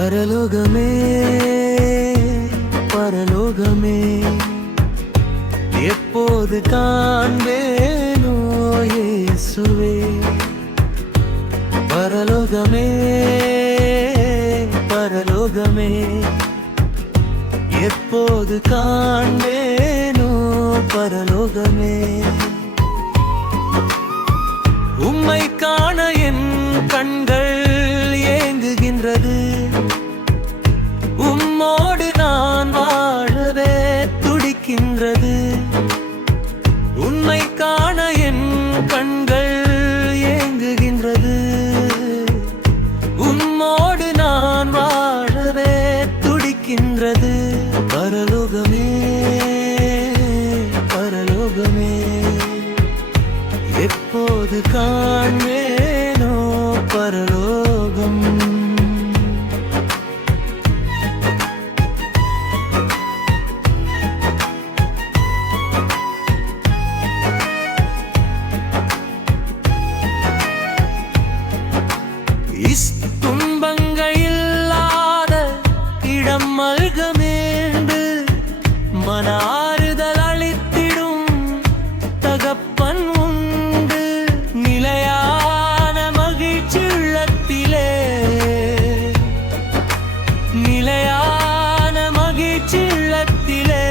பரலோகமே பரலோகமே எப்போது காண்பேனோ இயேசுவே. பரலோகமே பரலோகமே எப்போது காண்பேனோ பரலோகமே. உம்மை காண என் கண்கள் ஏங்குகின்றது, உம்மோடு நான் வாழவே துடிக்கின்றது. உம்மை காண என் கண்கள் ஏங்குகின்றது, உம்மோடு நான் வாழவே துடிக்கின்றது. பரலோகமே பரலோகமே எப்போது காண்பேனோ பரலோகம். துன்பங்கள் இல்லாத இடம் மல்கமேண்டு மன ஆறுதல் அளித்திடும் தகப்பன் உண்டு. நிலையான மகிழ்ச்சி உள்ளத்திலே, நிலையான மகிழ்ச்சி உள்ளத்திலே,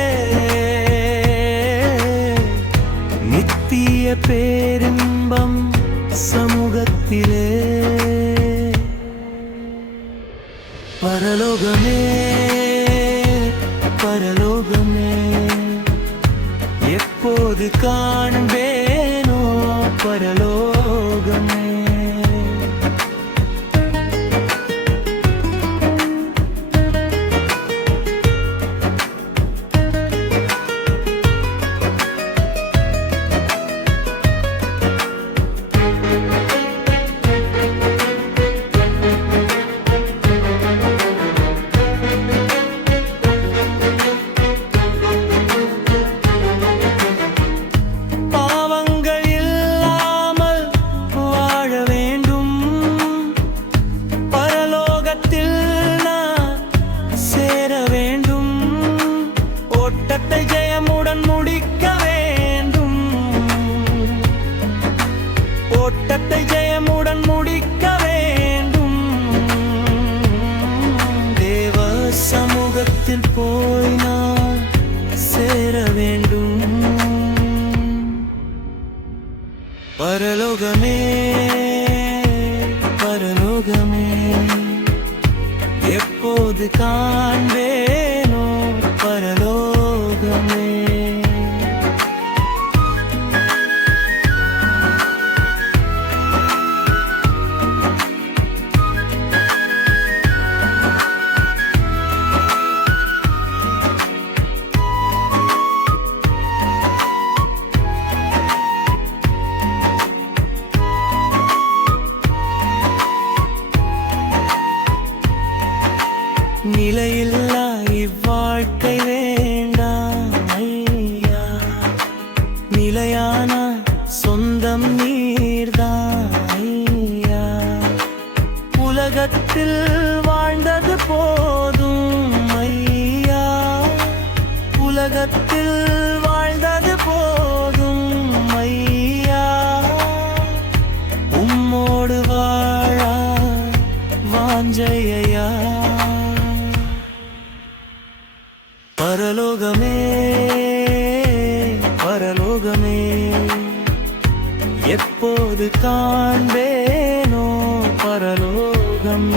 நித்திய பேரின்பம் சமூகத்திலே. பரலோகமே பரலோகமே எப்போது காண்பேனோ பரலோகமே. ஓட்டத்தை ஜெயமுடன் முடிக்க வேண்டும், ஓட்டத்தை ஜெயமுடன் முடிக்க வேண்டும். தேவ சமூகத்தில் போய் நான் சேர வேண்டும். பரலோகமே பரலோகமே எப்போது காண்பேனோ பரலோகமே. நிலையில்லா இவ்வாழ்க்கை வேண்டாம் ஐயா, நிலையான சொந்தம் நீர்தான் ஐயா. உலகத்தில் வாழ்ந்தது போதும் ஐயா, உலகத்தில் வாழ்ந்தது போதும் ஐயா. உம்மோடு வாழ வாஞ்சையா. பரலோகமே பரலோகமே எப்போது காண்பேனோ பரலோகம்.